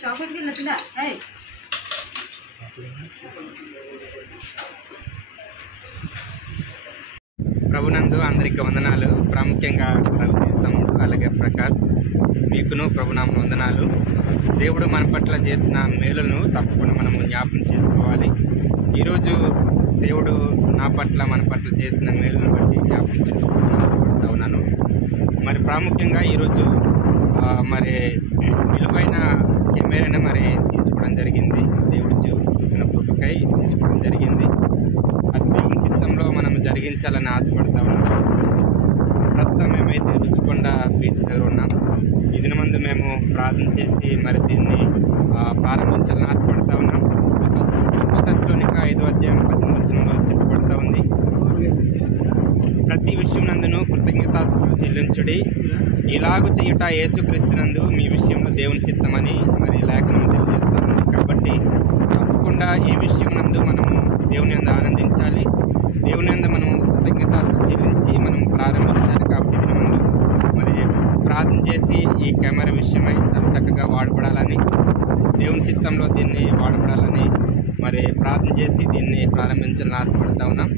Chocolate గిన్నె తిందా ప్రభునందు అందరికీ వందనాలు. ప్రాముఖ్యంగా రవితేజ్ తమ్ముడు అలాగే ప్రకాష్ మీకును ప్రభునామ వందనాలు. దేవుడు మన పట్ల చేసిన మేలును తప్పకుండా మనము జ్ఞాపకం చేసుకోవాలి. ఈరోజు దేవుడు నా పట్ల మన పట్ల చేసిన మేలును బట్టి జ్ఞాపకం చేసుకోవాలనుకుంటా ఉన్నాను. మరి ప్రాముఖ్యంగా ఈరోజు మరి విలువైన కెమెరాని మరి తీసుకోవడం జరిగింది. దేవుడు చూపిన కృపకై తీసుకోవడం జరిగింది. అది దేవుని చిత్తంలో మనం జరిగించాలని ఆశపడతా ఉన్నాం. ప్రస్తుతం మేమైతే రుషికొండ బీచ్ దగ్గర ఉన్నాం. ఈ దినమందు మేము ప్రార్థన చేసి మరి దీన్ని ప్రారంభించాలని ఆశపడతా ఉన్నాం. తెస్సలోనిక 5వ అధ్యాయం 13వ వచనంలో చెప్పబడతా ఉంది, ప్రతి విషయం నందును కృతజ్ఞతాస్తుతులు చెల్లించుడి, ఇలాగు చేయుట యేసుక్రీస్తునందు మీ విషయంలో దేవుని చిత్తమని మరి లేఖనం తెలియజేస్తా ఉంది. కాబట్టి తప్పకుండా ఈ విషయం నందు మనము దేవుని యందు ఆనందించాలి. దేవుని యందు మనము కృతజ్ఞతాస్తుతులు చెల్లించి మనం ప్రారంభించాలి. కాబట్టి ముందు మరి ప్రార్థన చేసి ఈ కెమెరా విషయమై చాలా చక్కగా వాడబడాలని, దేవుని చిత్తంలో దీన్ని వాడబడాలని మరి ప్రార్థన చేసి దీన్ని ప్రారంభించాలని ఆశపడతా ఉన్నాం.